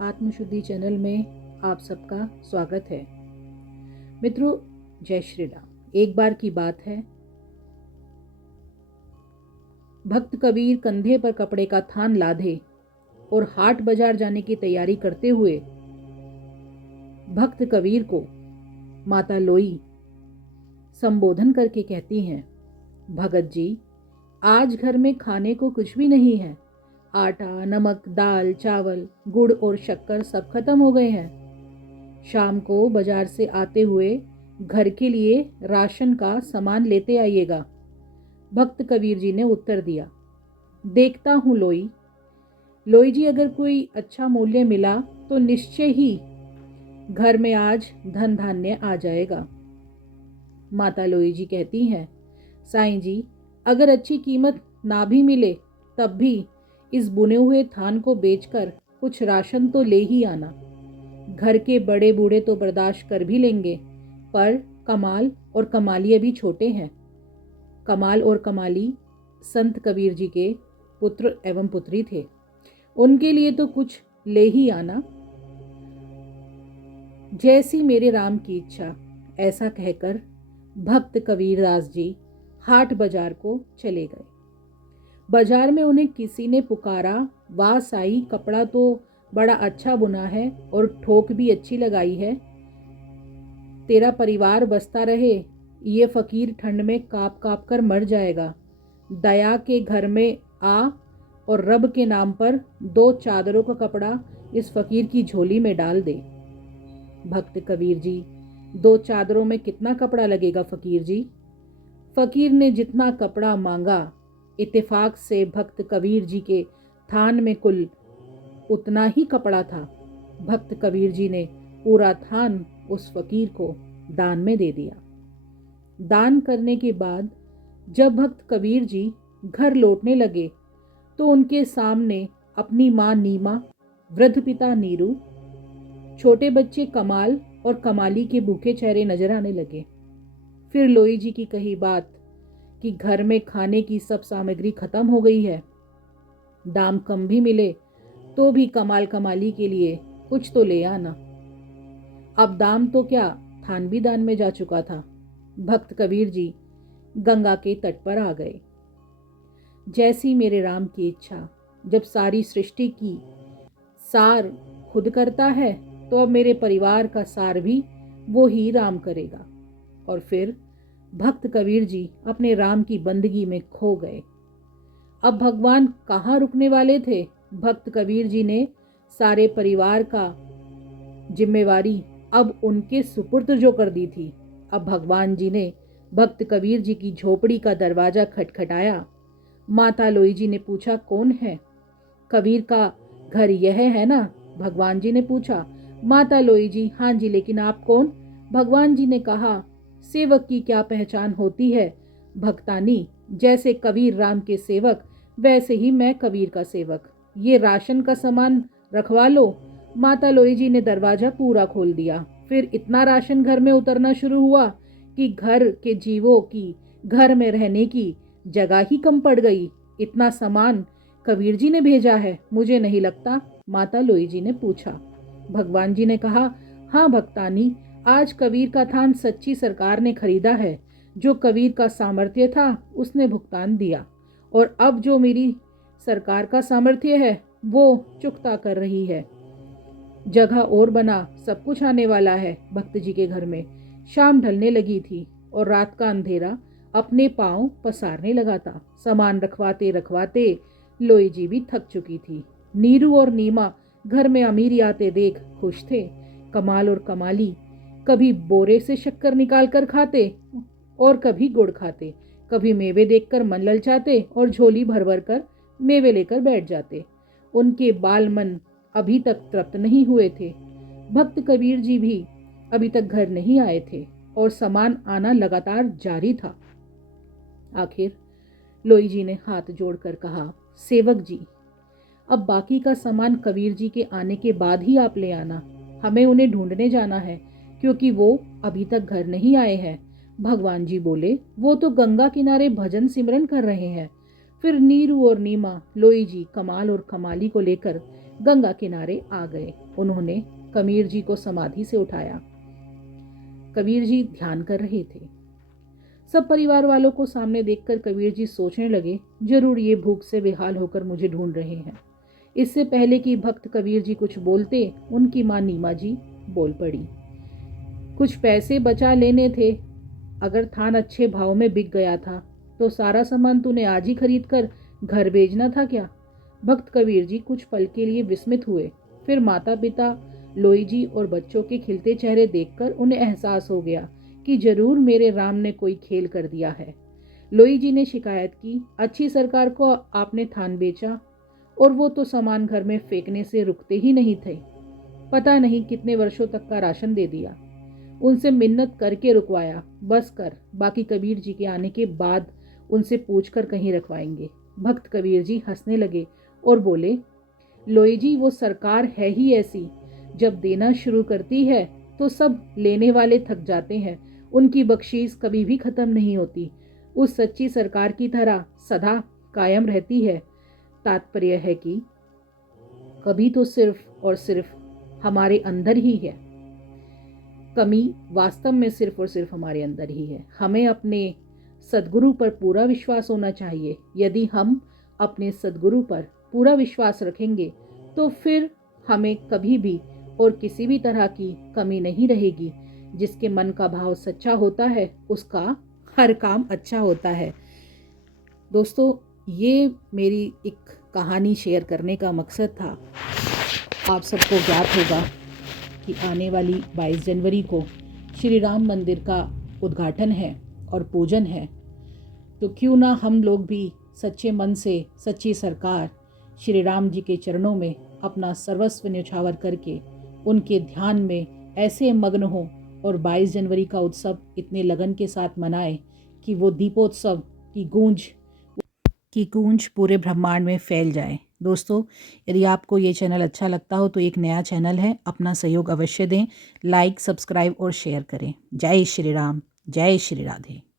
आत्मशुद्धि channel में आप सबका स्वागत है। मित्रों, जय श्री राम। एक बार की बात है, भक्त कबीर कंधे पर कपड़े का थान लादे और हाट बाजार जाने की तैयारी करते हुए भक्त कबीर को माता लोई संबोधन करके कहती हैं, भगत जी, आज घर में खाने को कुछ भी नहीं है। आटा, नमक, दाल, चावल, गुड़ और शक्कर सब खत्म हो गए हैं। शाम को बाजार से आते हुए घर के लिए राशन का सामान लेते आइएगा। भक्त कबीर जी ने उत्तर दिया, देखता हूँ लोई जी, अगर कोई अच्छा मूल्य मिला तो निश्चय ही घर में आज धन धान्य आ जाएगा। माता लोई जी कहती हैं, साईं जी, अगर अच्छी कीमत ना भी मिले तब भी इस बुने हुए थान को बेचकर कुछ राशन तो ले ही आना। घर के बड़े बूढ़े तो बर्दाश्त कर भी लेंगे, पर कमाल और कमाली अभी छोटे हैं। कमाल और कमाली संत कबीर जी के पुत्र एवं पुत्री थे, उनके लिए तो कुछ ले ही आना। जैसी मेरे राम की इच्छा, ऐसा कहकर भक्त कबीरदास जी हाट बाजार को चले गए। बाजार में उन्हें किसी ने पुकारा, वाह साई, कपड़ा तो बड़ा अच्छा बुना है और ठोक भी अच्छी लगाई है। तेरा परिवार बसता रहे, ये फकीर ठंड में कांप कांप कर मर जाएगा। दया के घर में आ और रब के नाम पर 2 चादरों का कपड़ा इस फकीर की झोली में डाल दे। भक्त कबीर जी, 2 चादरों में कितना कपड़ा लगेगा फकीर जी? फकीर ने जितना कपड़ा मांगा, इत्तेफाक से भक्त कबीर जी के थान में कुल उतना ही कपड़ा था। भक्त कबीर जी ने पूरा थान उस फकीर को दान में दे दिया। दान करने के बाद जब भक्त कबीर जी घर लौटने लगे तो उनके सामने अपनी माँ नीमा, वृद्ध पिता नीरू, छोटे बच्चे कमाल और कमाली के भूखे चेहरे नजर आने लगे। फिर लोई जी की कही बात कि घर में खाने की सब सामग्री खत्म हो गई है, दाम कम भी मिले तो भी कमाल कमाली के लिए कुछ तो ले आना। अब दाम तो क्या, थान भी दान में जा चुका था। भक्त कबीर जी गंगा के तट पर आ गए। जैसी मेरे राम की इच्छा, जब सारी सृष्टि की सार खुद करता है तो अब मेरे परिवार का सार भी वो ही राम करेगा। और फिर भक्त कबीर जी अपने राम की बंदगी में खो गए। अब भगवान कहाँ रुकने वाले थे? भक्त कबीर जी ने सारे परिवार का जिम्मेवारी अब उनके सुपुर्द जो कर दी थी। अब भगवान जी ने भक्त कबीर जी की झोपड़ी का दरवाजा खटखटाया। माता लोई जी ने पूछा, कौन है? कबीर का घर यह है ना? भगवान जी ने पूछा। माता लोई जी, हाँ जी, लेकिन आप कौन? भगवान जी ने कहा, सेवक की क्या पहचान होती है भक्तानी, जैसे कबीर राम के सेवक वैसे ही मैं कबीर का सेवक। ये राशन का सामान रखवा लो। माता लोई जी ने दरवाजा पूरा खोल दिया। फिर इतना राशन घर में उतरना शुरू हुआ कि घर के जीवों की घर में रहने की जगह ही कम पड़ गई। इतना सामान कबीर जी ने भेजा है? मुझे नहीं लगता, माता लोई जी ने पूछा। भगवान जी ने कहा, हाँ भक्तानी, आज कबीर का थान सच्ची सरकार ने खरीदा है। जो कबीर का सामर्थ्य था उसने भुगतान दिया, और अब जो मेरी सरकार का सामर्थ्य है वो चुकता कर रही है। जगह और बना, सब कुछ आने वाला है भक्त जी के घर में। शाम ढलने लगी थी और रात का अंधेरा अपने पांव पसारने लगा था। सामान रखवाते रखवाते लोई जी भी थक चुकी थी। नीरू और नीमा घर में अमीरी आते देख खुश थे। कमाल और कमाली कभी बोरे से शक्कर निकाल कर खाते और कभी गुड़ खाते, कभी मेवे देखकर मन ललचाते और झोली भर भर कर मेवे लेकर बैठ जाते। उनके बाल मन अभी तक तृप्त नहीं हुए थे। भक्त कबीर जी भी अभी तक घर नहीं आए थे और सामान आना लगातार जारी था। आखिर लोई जी ने हाथ जोड़कर कहा, सेवक जी, अब बाकी का सामान कबीर जी के आने के बाद ही आप ले आना। हमें उन्हें ढूंढने जाना है क्योंकि वो अभी तक घर नहीं आए हैं। भगवान जी बोले, वो तो गंगा किनारे भजन सिमरन कर रहे हैं। फिर नीरू और नीमा लोई जी, कमाल और कमाली को लेकर गंगा किनारे आ गए। उन्होंने कबीर जी को समाधि से उठाया। कबीर जी ध्यान कर रहे थे। सब परिवार वालों को सामने देखकर कबीर जी सोचने लगे, जरूर ये भूख से बेहाल होकर मुझे ढूंढ रहे हैं। इससे पहले कि भक्त कबीर जी कुछ बोलते, उनकी मां नीमा जी बोल पड़ी। कुछ पैसे बचा लेने थे। अगर थान अच्छे भाव में बिक गया था तो सारा सामान तूने आज ही खरीद कर घर भेजना था क्या? भक्त कबीर जी कुछ पल के लिए विस्मित हुए। फिर माता पिता, लोई जी और बच्चों के खिलते चेहरे देखकर उन्हें एहसास हो गया कि जरूर मेरे राम ने कोई खेल कर दिया है। लोई जी ने शिकायत की, अच्छी सरकार को आपने थान बेचा और वो तो सामान घर में फेंकने से रुकते ही नहीं थे। पता नहीं कितने वर्षों तक का राशन दे दिया। उनसे मिन्नत करके रुकवाया, बस कर, बाकी कबीर जी के आने के बाद उनसे पूछकर कहीं रखवाएंगे। भक्त कबीर जी हंसने लगे और बोले, लोई जी वो सरकार है ही ऐसी, जब देना शुरू करती है तो सब लेने वाले थक जाते हैं। उनकी बख्शीश कभी भी खत्म नहीं होती। उस सच्ची सरकार की तरह सदा कायम रहती है। तात्पर्य है कि कभी तो सिर्फ और सिर्फ हमारे अंदर ही है। कमी वास्तव में सिर्फ और सिर्फ हमारे अंदर ही है। हमें अपने सद्गुरु पर पूरा विश्वास होना चाहिए। यदि हम अपने सद्गुरु पर पूरा विश्वास रखेंगे तो फिर हमें कभी भी और किसी भी तरह की कमी नहीं रहेगी। जिसके मन का भाव सच्चा होता है उसका हर काम अच्छा होता है। दोस्तों, ये मेरी एक कहानी शेयर करने का मकसद था। आप सबको ज्ञात होगा कि आने वाली 22 जनवरी को श्री राम मंदिर का उद्घाटन है और पूजन है। तो क्यों ना हम लोग भी सच्चे मन से सच्ची सरकार श्री राम जी के चरणों में अपना सर्वस्व न्यौछावर करके उनके ध्यान में ऐसे मग्न हों और 22 जनवरी का उत्सव इतने लगन के साथ मनाएं कि वो दीपोत्सव की गूंज पूरे ब्रह्मांड में फैल जाए। दोस्तों, यदि आपको ये चैनल अच्छा लगता हो तो एक नया चैनल है, अपना सहयोग अवश्य दें। लाइक, सब्सक्राइब और शेयर करें। जय श्री राम, जय श्री राधे।